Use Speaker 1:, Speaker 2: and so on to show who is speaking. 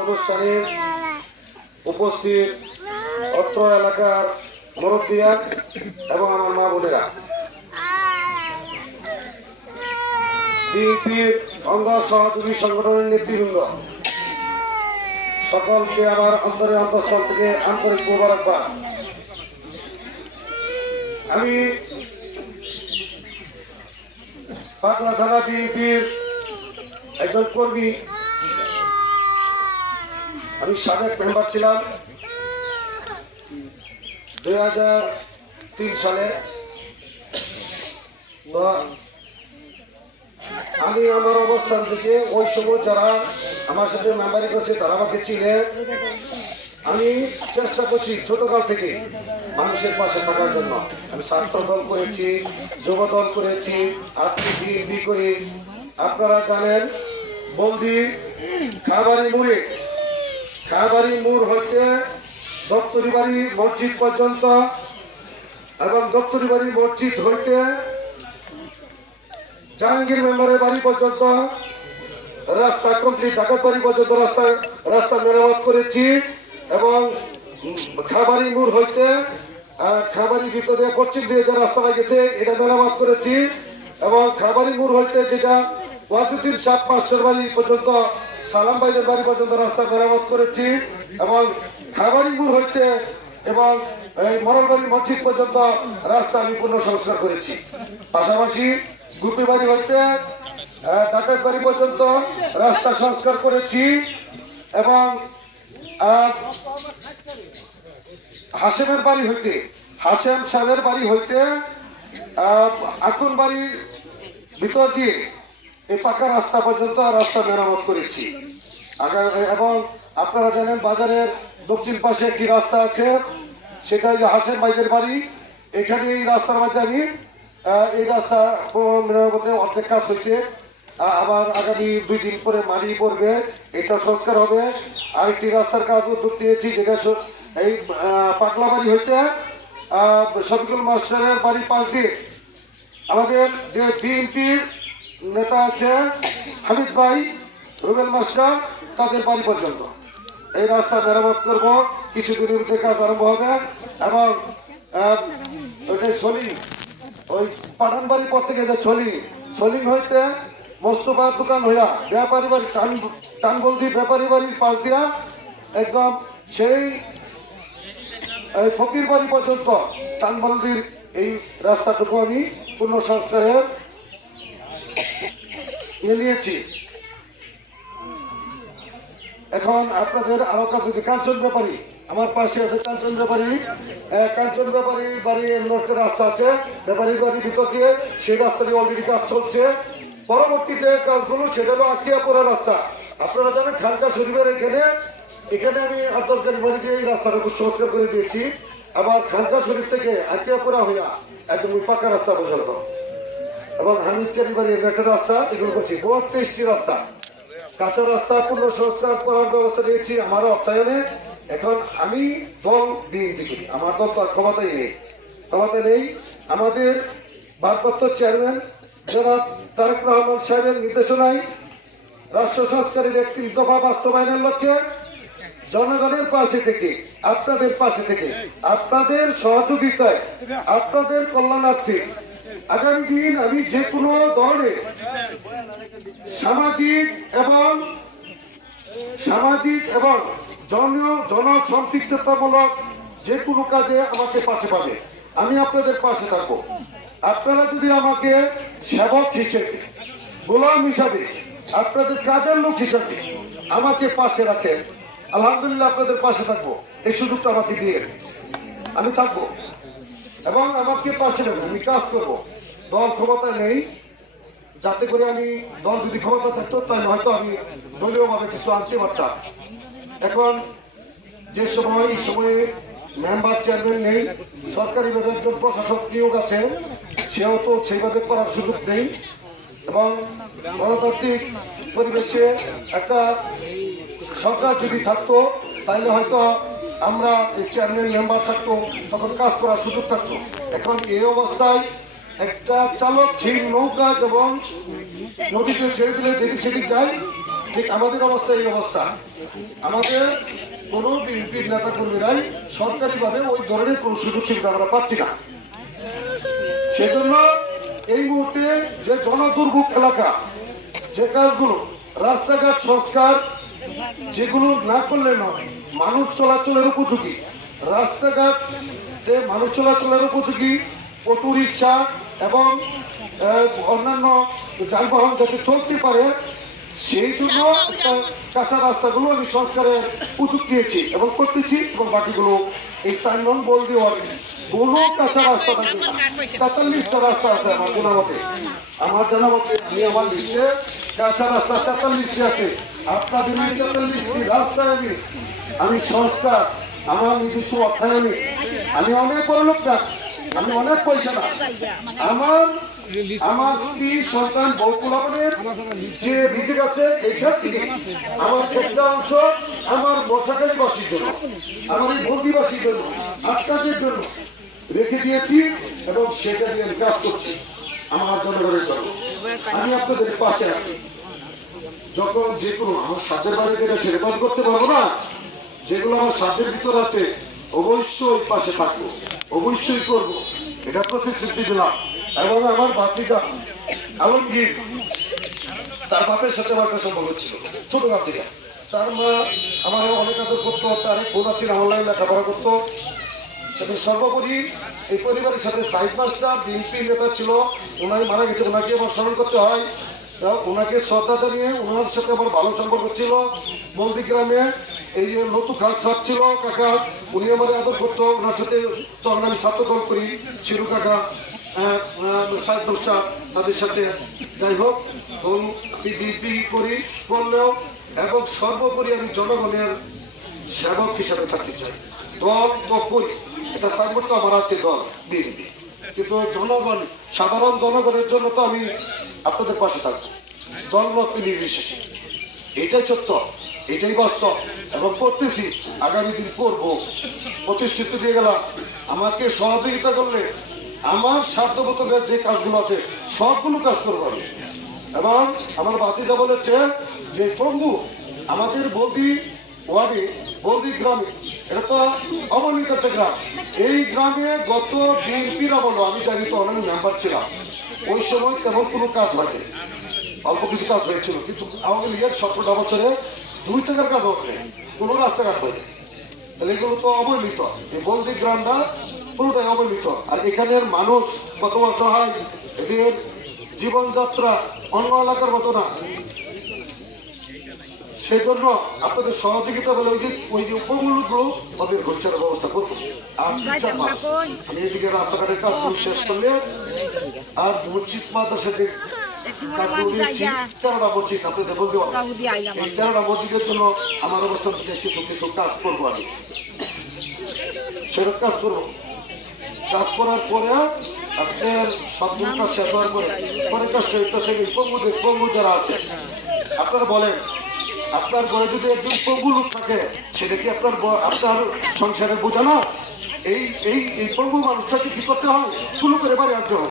Speaker 1: অনুষ্ঠানে উপস্থিত অত্র এলাকার এবং আমার মা সংগঠনের নেতৃবৃন্দ, সকলকে আমার অন্তরের অন্তঃস্থল থেকে আন্তরিক মোবারকবাদ। আমি পাতলা থানা বিএনপির একজন কর্মী। আমি সাবেক মেম্বার ছিলাম দুই হাজার তিন সালে। আমি আমার অবস্থান থেকে ওই সময় যারা আমার সাথে মেম্বারি করছে তারা আমাকে চিনে। আমি চেষ্টা করছি ছোটকাল থেকে মানুষের পাশে থাকার জন্য। আমি ছাত্র দল করেছি, যুব দল করেছি, আজকে বিএনপি করি। আপনারা জানেন বন্দি খাবারি মুড়ে খাবারি মোড় হইতে দপ্তরি বাড়ি মসজিদ পর্যন্ত এবং দপ্তরি বাড়ি মসজিদ হইতে জাহাঙ্গীর মেম্বারের বাড়ি পর্যন্ত রাস্তা কমপ্লিট ঢাকার বাড়ি পর্যন্ত রাস্তা রাস্তা মেরামত করেছি এবং খাবারি মোড় হইতে খাবারি ভিতরে পশ্চিম দিয়ে যে রাস্তা গেছে, এটা মেরামত করেছি। এবং খাবারি মোড় হইতে যেটা ওয়াজুদ্দিন সাপ মাস্টার বাড়ি পর্যন্ত, সালাম ভাইদের বাড়ি পর্যন্ত রাস্তা মেরামত করেছি। এবং খাবারি মোড় হইতে এবং মরলবাড়ি মসজিদ পর্যন্ত রাস্তা আমি পূর্ণ সংস্কার করেছি। পাশাপাশি গুপি বাড়ি হইতে ডাকাত বাড়ি পর্যন্ত রাস্তা সংস্কার করেছি। এবং হাসেমের বাড়ি হইতে, হাসেম সাহেবের বাড়ি হইতে আকুন বাড়ির ভিতর দিয়ে এই পাকা রাস্তা পর্যন্ত রাস্তা মেরামত করেছি। এবং আপনারা জানেন বাজারের দক্ষিণ পাশে একটি রাস্তা আছে, সেটা হচ্ছে হাসেম ভাইদের বাড়ি। এখানে এই রাস্তার মধ্যে আমি এই রাস্তা মেরামতে অর্ধেক কাজ হয়েছে। আবার আগামী দুই দিন পরে মাটি পড়বে, এটা সংস্কার হবে। আরেকটি রাস্তার কাজ উদ্যোগ নিয়েছি, যেটা এই পাটলা বাড়ি হইতে শফিকুল মাস্টারের বাড়ির পাশ দিয়ে আমাদের যে বিএনপির নেতা আছে, হামিদ ভাই, রুবেল মাস্টার, তাদের বাড়ি পর্যন্ত। এই রাস্তা মেরামত করব, কিছুদিনের মধ্যে কাজ আরম্ভ হবে, এবং সলিং, ওই পাঠান বাড়ির পর থেকে যে সলিং সলিং হইতে মোস্তফার দোকান হইয়া ব্যাপারী বাড়ি, টান টানবলদি ব্যাপারী বাড়ির পাশ দিয়া একদম সেই ফকির বাড়ি পর্যন্ত টানবলদির এই রাস্তাটুকু আমি নিয়ে নিয়েছি। এখন আপনাদের আরও কাছে যে কাঞ্চন ব্যাপারী আমার পাশে আছে কাঞ্চন ব্যাপারী। আহ, কাঞ্চন ব্যাপারী বাড়ি একটা রাস্তা আছে। ব্যাপারী বাড়ির ভিতর দিয়ে সেই রাস্তাটি অলরেডি কাজ চলছে। পরবর্তী যে কাজগুলো সেটা হলো আকিয়াপুরা রাস্তা। আপনারা জানেন খানকা শরীফের এখানে এখানে আমি আট দশ গাড়ি বাড়ি দিয়ে এই রাস্তাটাকে সংস্কার করে দিয়েছি। আবার খানকা শরীফ থেকে আকিয়াপুরা হইয়া একদম পাকা রাস্তা পর্যন্ত। এবং হামিদ কারি বাড়ির একটা রাস্তা, এগুলো করছি। বত্রিশটি রাস্তা। কাঁচা রাস্তা পূর্ণ সংস্কার করার ব্যবস্থা নিয়েছি আমার অর্থায়নে। এখন আমি দল বিএনপি করি। আমার দল তো আর ক্ষমতাই নেই। ক্ষমতায় নেই। আমাদের ভারপ্রাপ্ত চেয়ারম্যান জনাব তারেক রহমান সাহেবের নির্দেশনায় রাষ্ট্র সংস্কারের একটি দফা বাস্তবায়নের লক্ষ্যে জনগণের পাশে থেকে, আপনাদের পাশে থেকে, আপনাদের সহযোগিতায়, আপনাদের কল্যাণার্থে, আগামী দিন আমি যে কোনো ধরনের সামাজিক এবং সামাজিক এবং জন, জনসম্পৃক্ততামূলক যে কোনো কাজে আমাকে পাশে পাবে। আমি আপনাদের পাশে থাকব। আপনারা যদি আমাকে সেবক হিসেবে, গোলাম হিসাবে, আপনাদের কাজের লোক হিসাবে আমাকে পাশে রাখেন আলহামদুলিল্লাহ আপনাদের পাশে থাকব। এই সুযোগটা আমাকে দিয়ে আমি থাকব। এবং আমাকে পাশে রাখবেন আমি কাজ করব। দল ক্ষমতায় নেই। যাতে করে আমি দল যদি ক্ষমতা থাকতো, তাহলে হয়তো আমি দলীয়ভাবে কিছু আনতে পারতাম। এখন যে সময়, এই সময়ে মেম্বার চেয়ারম্যান নেই সরকারিভাবে একজন প্রশাসক নিয়োগ আছে, সেও তো সেইভাবে করার সুযোগ নেই। এবং গণতান্ত্রিক পরিবেশে একটা সরকার যদি থাকতো তাহলে হয়তো আমরা চেয়ারম্যান মেম্বার থাকতো, তখন কাজ করার সুযোগ থাকতো। এখন এই অবস্থায় একটা চালকহীন নৌকা এবং নদীতে ছেড়ে দিলে যেদিক সেদিক যায়, ঠিক আমাদের অবস্থা এই অবস্থা। আমাদের কোনো বিএনপির নেতা কর্মীরাই সরকারিভাবে ওই ধরনের কোনো সুযোগ সুবিধা আমরা পাচ্ছি না। সেজন্য এই মুহূর্তে যে জনদুর্ভোগ এলাকা, যে কাজগুলো, রাস্তাঘাট, সংস্কার যেগুলো না করলে নয়। মানুষ চলাচলের উপযোগী। রাস্তাঘাটে মানুষ চলাচলের উপযোগী। অটো রিক্সা এবং অন্যান্য যানবাহন যাতে চলতে পারে, সেই জন্য কাঁচা রাস্তাগুলো আমি সরকারের উদ্যোগ নিয়েছি এবং করতেছি এবং বাকিগুলো এই সাইনন বল দেওয়ার কোনো কাঁচা রাস্তা থাকবে তেতাল্লিশটা রাস্তা আছে আমার জানা আমার জানা মতে আমি আমার লিস্টে কাঁচা রাস্তা তেতাল্লিশটি আছে। আপনাদের এই তেতাল্লিশটি রাস্তায় আমি আমি সংস্কার আমার নিজস্ব অর্থায়নে আমি অনেক বড় লোক না আমি অনেক পয়সা না। আমার আমার স্ত্রী সন্তান বউকুলাপনের যে রিজিক আছে এইখান থেকে আমার একটা অংশ আমার বসাখালীবাসীর জন্য আমার এই বন্দিবাসীর জন্য আপনাদের জন্য রেখে দিয়েছি এবং সেটা দিয়ে কাজ করছি। আমার জনগণের জন্য। আমি আপনাদের পাশে আছি। যখন যে কোনো আমার সাধ্যের বাইরে ছেড়ে বাদ করতে পারব না। যেগুলো আমার সাধ্যের ভিতর আছে, অবশ্যই পাশে থাকব। অবশ্যই করব। এটা প্রতিশ্রুতি দিলাম। এবং আমার বাতিজা আলমগীর, তার বাপের সাথে আমার একটা সম্পর্ক ছিল। ছোটবেলা থেকে তার মা আমার অনেক আদর করতো, তার বোন আছে অনলাইন লেখাপড়া করতো। তবে সর্বোপরি এই পরিবারের সাথে সাইড মাস্টার, বিএনপি নেতা ছিল ওনাকে মারা গেছে ওনাকে আমার স্মরণ করতে হয়। ওনাকে শ্রদ্ধা জানিয়ে ওনার সাথে আমার ভালো সম্পর্ক ছিল। বলদি গ্রামে এই যে নতু খান সাপ ছিল, কাকা, উনি আমার আদর করতো ওনার সাথে তখন আমি ছাত্র দল করি, শিরু কাকা সাহেব মাস্টার, তাদের সাথে। যাই হোক বিএনপি করি করলেও এবং সর্বোপরি আমি জনগণের সেবক হিসাবে থাকতে চাই। দল তো করি এটা সাইনবোর্ড তো আমার আছে দল, বিএনপি। কিন্তু জনগণ, সাধারণ জনগণের জন্য তো আমি আপনাদের পাশে থাকব। দল নির্বিশেষে। এটাই সত্য, এটাই বাস্তব। এবং করতেছি, আগামী দিন করব। প্রতিশ্রুতি দিয়ে গেলাম, আমাকে সহযোগিতা করলে আমার সাধ্যমত যে কাজগুলো আছে, সবগুলো কাজ করব আমি। এবং আমার বাতিজা বলেছে যে পঙ্গু আমাদের বলদি ওয়ার্ডে বলদি গ্রামে। এটা তো অবনীত একটা গ্রাম। এই গ্রামে গত বিএনপির আমল আমি জানি তো অনেক মেম্বার ছিলাম। ওই সময় তেমন কোনো কাজ হয়নি। অল্প কিছু কাজ হয়েছিল, কিন্তু আওয়ামী লীগের সতেরোটা বছরে দুই টাকার কাজ হয়নি কোনো রাস্তাঘাট হয়নি। তাহলে এগুলো তো অবহেলিত এই বলদি গ্রামটা পুরোটাই অবহেলিত আর এখানের মানুষ কত অসহায়, এদের জীবনযাত্রা অন্য এলাকার মতো না। সেই জন্য আপনাদের সহযোগিতা বলে ওই যে ওই যে উপমূলকগুলো ওদের ঘোষণার ব্যবস্থা করব। আর তিন চার মাস আমি এদিকে রাস্তাঘাটের কাজগুলো শেষ করলে আর মসজিদ মাদ্রাসা যে কাজগুলো নিয়েছি তেরোটা মসজিদ আপনাদের বলতে পারব। এই তেরোটা মসজিদের জন্য আমার অবস্থান থেকে কিছু কিছু কাজ করব আমি। সেটা কাজ করব। কাজ করার পরে আপনার সবগুলো কাজ শেষ হওয়ার পরে পরে কাজটা হইতেছে কি পঙ্গুদের পঙ্গু যারা আছে আপনারা বলেন আপনার ঘরে যদি একজন প্রভু লোক থাকে, সেটা কি আপনার আপনার সংসারের বোঝা না? এই এই পঙ্গু মানুষটাকে কি করতে হয়? শুরু করে বাড়ি আনতে হয়